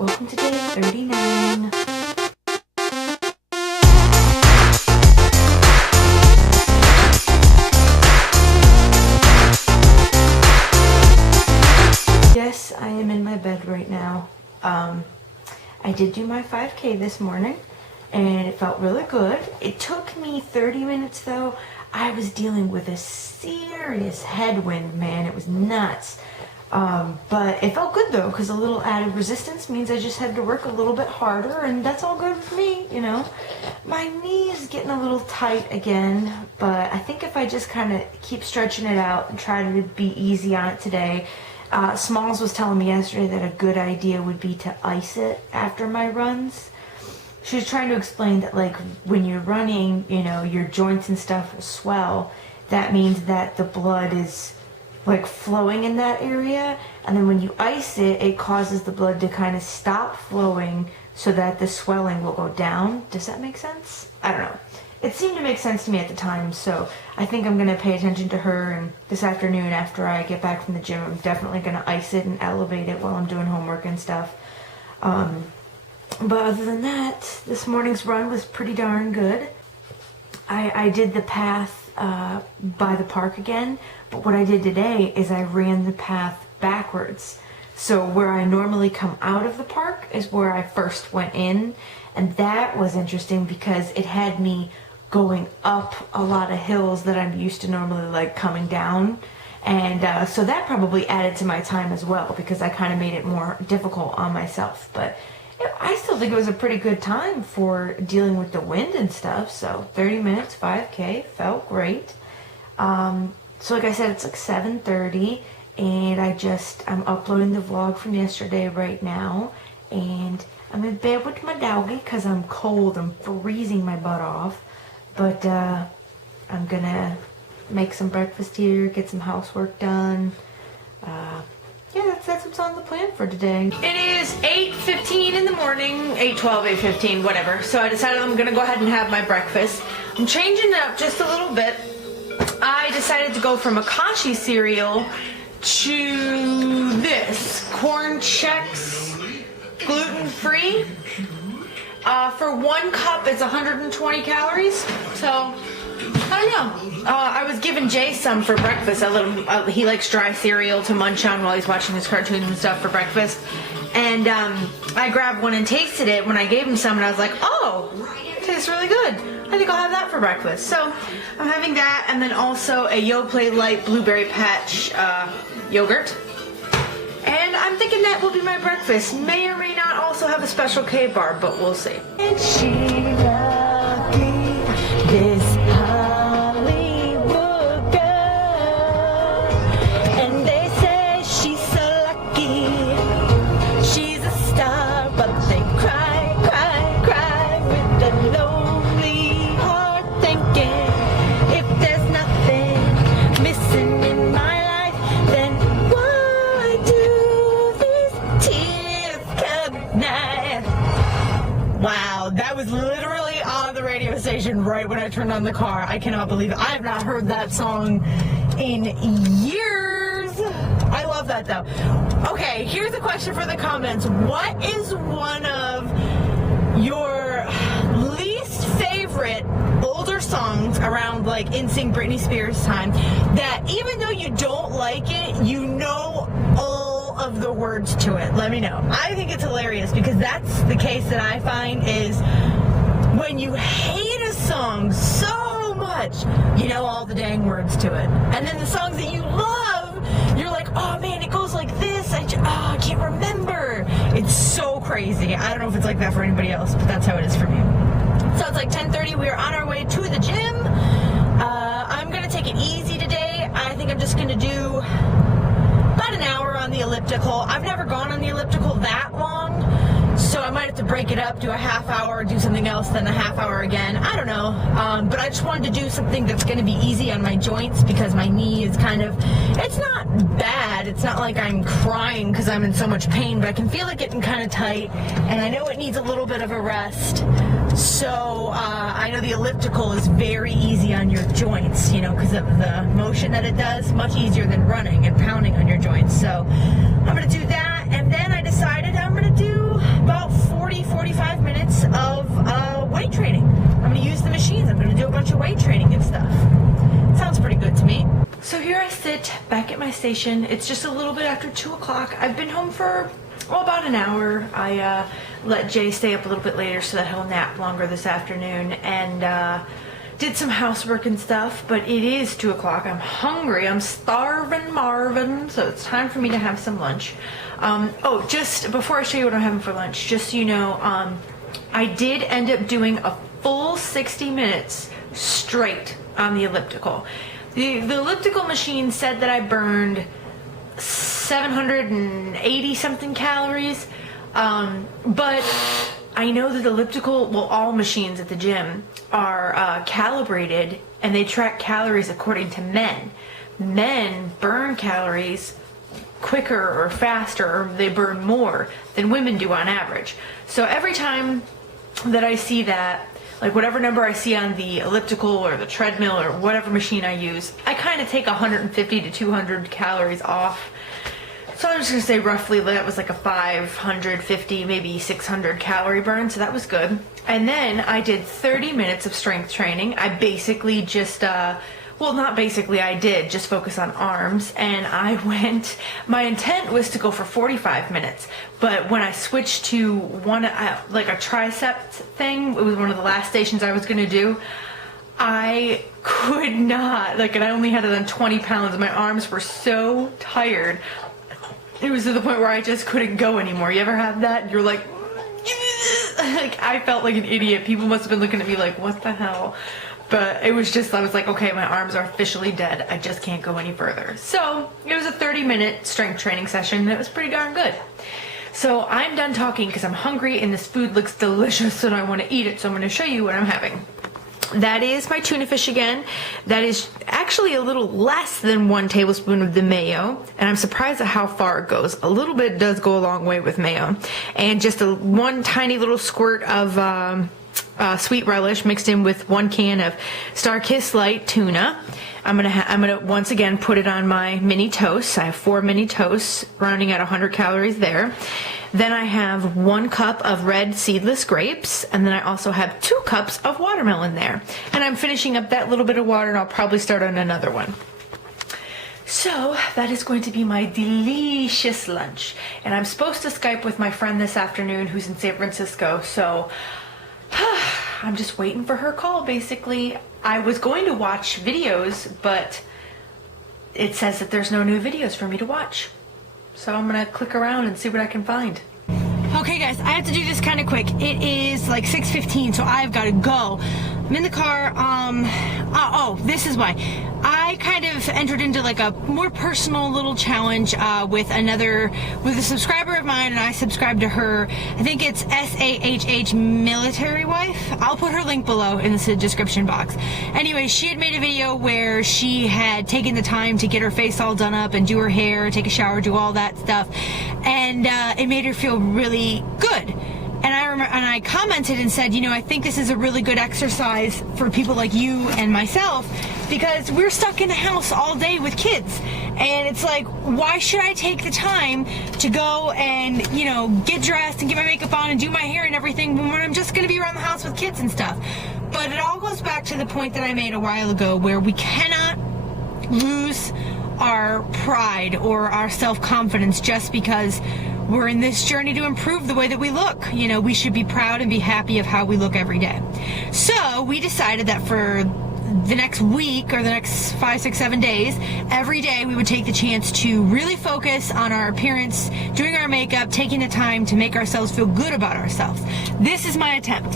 welcome to day 39. Yes, I am in my bed right now. I did do my 5K this morning and it felt really good. It took me 30 minutes though. I was dealing with a serious headwind, man. It was nuts. But it felt good though, because a little added resistance means I just had to work a little bit harder, and that's all good for me, you know. My knee is getting a little tight again, but I think if I just kind of keep stretching it out and try to be easy on it today. Smalls was telling me yesterday that a good idea would be to ice it after my runs. She was trying to explain that, like, when you're running, you know, your joints and stuff will swell. That means that the blood is like flowing in that area, and then when you ice it, it causes the blood to kind of stop flowing so that the swelling will go down. Does that make sense? I don't know. It seemed to make sense to me at the time, so I think I'm going to pay attention to her, and this afternoon after I get back from the gym, I'm definitely going to ice it and elevate it while I'm doing homework and stuff. But other than that, this morning's run was pretty darn good. I did the path by the park again, but what I did today is I ran the path backwards. So where I normally come out of the park is where I first went in, and that was interesting because it had me going up a lot of hills that I'm used to normally like coming down, and so that probably added to my time as well because I kind of made it more difficult on myself. But I still think it was a pretty good time for dealing with the wind and stuff. So 30 minutes, 5K, felt great. So like I said, it's like 7:30, and I'm uploading the vlog from yesterday right now, and I'm in bed with my doggy because I'm cold. I'm freezing my butt off, but I'm gonna make some breakfast here, get some housework done. Yeah, that's what's on the plan for today. It is 8:15 in the morning, 8:12, 8:15, whatever. So I decided I'm gonna go ahead and have my breakfast. I'm changing it up just a little bit. I decided to go from Akashi cereal to this Corn Chex gluten-free. For 1 cup, it's 120 calories. So I don't know. I was giving Jay some for breakfast. He likes dry cereal to munch on while he's watching his cartoons and stuff for breakfast. And I grabbed one and tasted it when I gave him some, and I was like, oh, it tastes really good. I think I'll have that for breakfast. So I'm having that, and then also a Yoplait Light Blueberry Patch yogurt. And I'm thinking that will be my breakfast. May or may not also have a special K-bar, but we'll see. And she lucky this Hollywood girl, and they say she's so lucky. She's a star, but they cry, cry, cry with a lonely heart, thinking if there's nothing missing in my life, then why do these tears come at night? Wow, that was literally on the radio station right when I turned on the car. I cannot believe it. I have not heard that song in years. I love that though. Okay, here's a question for the comments. What is one of your least favorite older songs around like NSYNC, Britney Spears time that even though you don't like it, you know all of the words to it? Let me know. I think it's hilarious because that's the case that I find is when you hate a song so much, you know all the dang words to it. And then the songs that you love, you're like, oh man, it goes like this. I can't remember. It's so crazy. I don't know if it's like that for anybody else, but that's how it is for me. So it's like 10:30. We are on our way to the gym. I'm going to take it easy today. I think I'm just going to do about an hour on the elliptical. I've never gone on the elliptical that long, so I might have to break it up, do a half hour, do something else, then a half hour again. I don't know. But I just wanted to do something that's going to be easy on my joints because my knee is kind of, it's not bad. It's not like I'm crying because I'm in so much pain, but I can feel it getting kind of tight, and I know it needs a little bit of a rest. So I know the elliptical is very easy on your joints, you know, because of the motion that it does, much easier than running and pounding on your joints. So I'm going to do that, and then I decided I'm going to do it, back at my station. It's just a little bit after 2 o'clock. I've been home for, well, about an hour. I let Jay stay up a little bit later so that he'll nap longer this afternoon, and did some housework and stuff, but it is 2 o'clock. I'm hungry. I'm starving Marvin, so it's time for me to have some lunch. Oh, just before I show you what I'm having for lunch, just so you know, I did end up doing a full 60 minutes straight on the elliptical. The elliptical machine said that I burned 780 something calories, but I know that the elliptical, well, all machines at the gym are calibrated, and they track calories according to men. Men burn calories quicker or faster, or they burn more than women do on average. So every time that I see that, like whatever number I see on the elliptical or the treadmill or whatever machine I use, I kind of take 150 to 200 calories off. So I'm just going to say roughly that was like a 550, maybe 600 calorie burn, so that was good. And then I did 30 minutes of strength training. I basically just, well, not basically, I did just focus on arms, and my intent was to go for 45 minutes, but when I switched to like a tricep thing, it was one of the last stations I was going to do, I could not, like, and I only had it on 20 pounds, my arms were so tired. It was to the point where I just couldn't go anymore. You ever have that? You're like I felt like an idiot. People must have been looking at me like, what the hell? But it was just, I was like, okay, my arms are officially dead. I just can't go any further. So it was a 30-minute strength training session, and it was pretty darn good. So I'm done talking because I'm hungry and this food looks delicious and I want to eat it. So I'm going to show you what I'm having. That is my tuna fish again. That is actually a little less than 1 tablespoon of the mayo, and I'm surprised at how far it goes. A little bit does go a long way with mayo. And just one tiny little squirt of sweet relish mixed in with 1 can of Star-Kissed Light tuna. I'm gonna once again put it on my mini toast. I have 4 mini toasts, rounding at 100 calories there. Then I have 1 cup of red seedless grapes, and then I also have 2 cups of watermelon there. And I'm finishing up that little bit of water, and I'll probably start on another one. So that is going to be my delicious lunch. And I'm supposed to Skype with my friend this afternoon who's in San Francisco, so I'm just waiting for her call, basically. I was going to watch videos, but it says that there's no new videos for me to watch. So I'm gonna click around and see what I can find. Okay guys, I have to do this kind of quick. It is like 6:15, so I've got to go. I'm in the car. Oh, this is why. I kind of entered into like a more personal little challenge with a subscriber of mine, and I subscribed to her. I think it's SAHH Military Wife. I'll put her link below in the description box. Anyway, she had made a video where she had taken the time to get her face all done up and do her hair, take a shower, do all that stuff, and it made her feel really good. And I commented and said, you know, I think this is a really good exercise for people like you and myself, because we're stuck in the house all day with kids. And it's like, why should I take the time to go and, you know, get dressed and get my makeup on and do my hair and everything when I'm just going to be around the house with kids and stuff? But it all goes back to the point that I made a while ago, where we cannot lose our pride or our self-confidence just because we're in this journey to improve the way that we look. You know, we should be proud and be happy of how we look every day. So we decided that for the next week or the next 5, 6, 7 days, every day we would take the chance to really focus on our appearance, doing our makeup, taking the time to make ourselves feel good about ourselves. This is my attempt.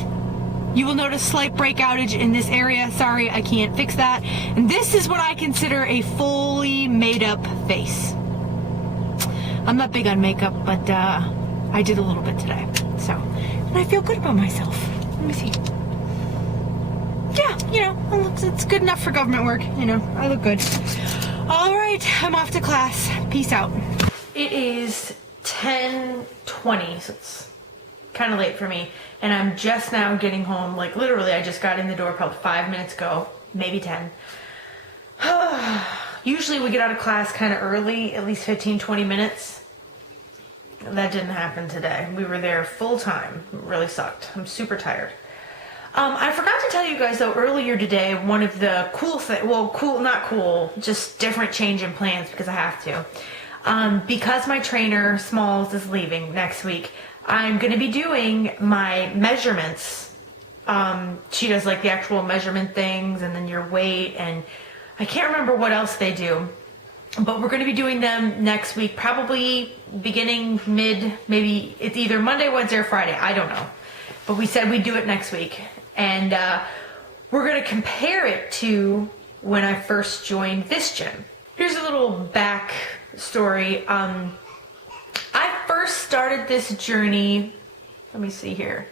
You will notice slight break outage in this area. Sorry, I can't fix that. And this is what I consider a fully made up face. I'm not big on makeup, but I did a little bit today. So, and I feel good about myself. Let me see. Yeah, you know, it's good enough for government work. You know, I look good. All right, I'm off to class. Peace out. It is 10:20, so it's kind of late for me. And I'm just now getting home. Like, literally, I just got in the door probably 5 minutes ago, maybe 10. Usually we get out of class kind of early, at least 15, 20 minutes. That didn't happen today. We were there full time. It really sucked. I'm super tired. I forgot to tell you guys though earlier today, one of the not cool, just different change in plans because I have to. Because my trainer, Smalls, is leaving next week, I'm going to be doing my measurements. She does like the actual measurement things and then your weight, and I can't remember what else they do. But we're going to be doing them next week, probably beginning maybe it's either Monday, Wednesday, or Friday. I don't know. But we said we'd do it next week. And we're going to compare it to when I first joined this gym. Here's a little back story. I first started this journey, let me see here,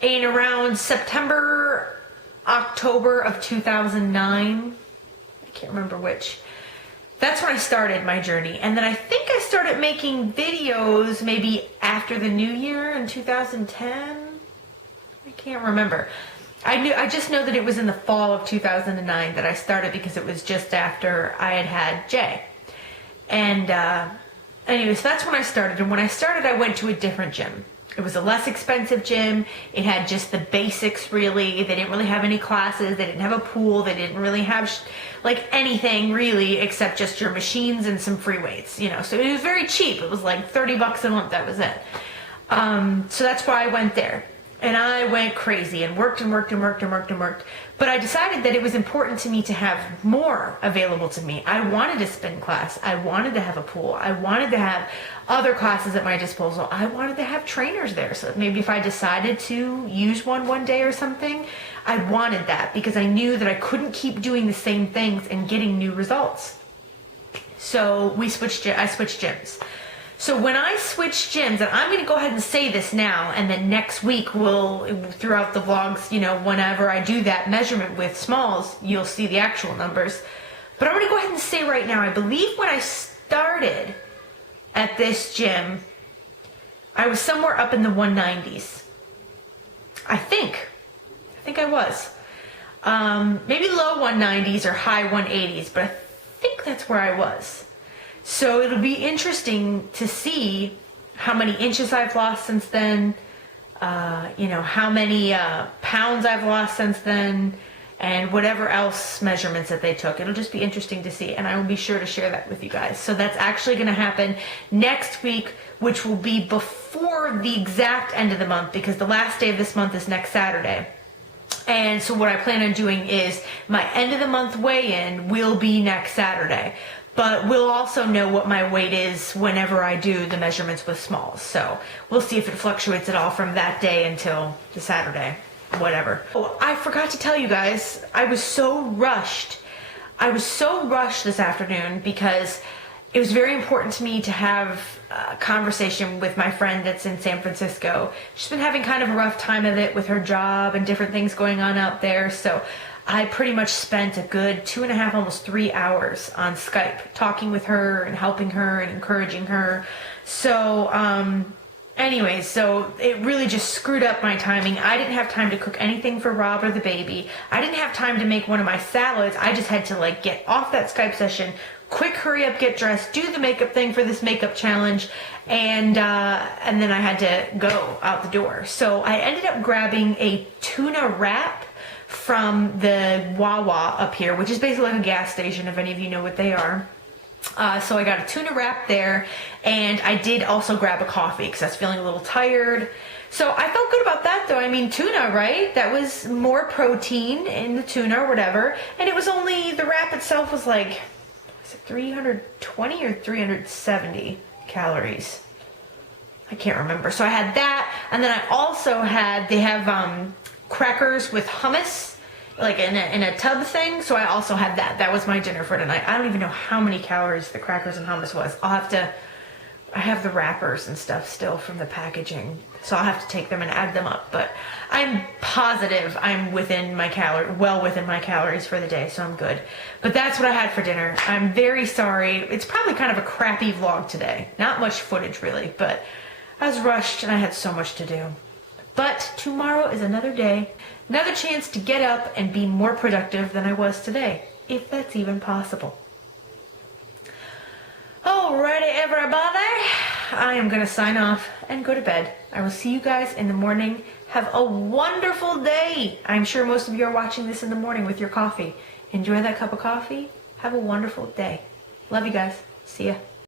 in around September, October of 2009. I can't remember which. That's when I started my journey. And then I think I started making videos maybe after the new year in 2010. I can't remember. I just know that it was in the fall of 2009 that I started because it was just after I had Jay. And anyway, so that's when I started. And when I started, I went to a different gym. It was a less expensive gym. It had just the basics, really. They didn't really have any classes. They didn't have a pool. They didn't really have like anything really except just your machines and some free weights, you know. So it was very cheap. It was like $30 a month. That was it. So that's why I went there. And I went crazy and worked and worked and worked and worked and worked. But I decided that it was important to me to have more available to me. I wanted a spin class. I wanted to have a pool. I wanted to have other classes at my disposal. I wanted to have trainers there. So maybe if I decided to use one day or something, I wanted that because I knew that I couldn't keep doing the same things and getting new results. So I switched gyms. So when I switched gyms, and I'm going to go ahead and say this now, and then next week throughout the vlogs, you know, whenever I do that measurement with Smalls, you'll see the actual numbers. But I'm going to go ahead and say right now, I believe when I started at this gym, I was somewhere up in the 190s. I think I was. Maybe low 190s or high 180s, but I think that's where I was. So it'll be interesting to see how many inches I've lost since then, you know, how many pounds I've lost since then, and whatever else measurements that they took. It'll just be interesting to see, and I will be sure to share that with you guys. So that's actually going to happen next week, which will be before the exact end of the month, because the last day of this month is next Saturday. And so what I plan on doing is my end of the month weigh-in will be next Saturday. But we'll also know what my weight is whenever I do the measurements with Smalls. So we'll see if it fluctuates at all from that day until the Saturday, whatever. Oh, I forgot to tell you guys, I was so rushed. I was so rushed this afternoon because it was very important to me to have a conversation with my friend that's in San Francisco. She's been having kind of a rough time of it with her job and different things going on out there. So I pretty much spent a good 2.5, almost 3 hours on Skype talking with her and helping her and encouraging her. So anyways, so it really just screwed up my timing. I didn't have time to cook anything for Rob or the baby. I didn't have time to make one of my salads. I just had to like get off that Skype session, quick hurry up, get dressed, do the makeup thing for this makeup challenge, and then I had to go out the door. So I ended up grabbing a tuna wrap from the Wawa up here, which is basically like a gas station, if any of you know what they are. So I got a tuna wrap there, and I did also grab a coffee because I was feeling a little tired. So I felt good about that though. I mean, tuna, right? That was more protein in the tuna or whatever, and it was only, the wrap itself was like, was it 320 or 370 calories? I can't remember. So I had that, and then I also had, they have crackers with hummus, like in a tub thing. So I also had that. That was my dinner for tonight. I don't even know how many calories the crackers and hummus was. I have the wrappers and stuff still from the packaging, so I'll have to take them and add them up. But I'm positive I'm well within my calories for the day, so I'm good. But that's what I had for dinner. I'm very sorry. It's probably kind of a crappy vlog today. Not much footage really, but I was rushed and I had so much to do. But tomorrow is another day, another chance to get up and be more productive than I was today, if that's even possible. Alrighty, everybody. I am going to sign off and go to bed. I will see you guys in the morning. Have a wonderful day. I'm sure most of you are watching this in the morning with your coffee. Enjoy that cup of coffee. Have a wonderful day. Love you guys. See ya.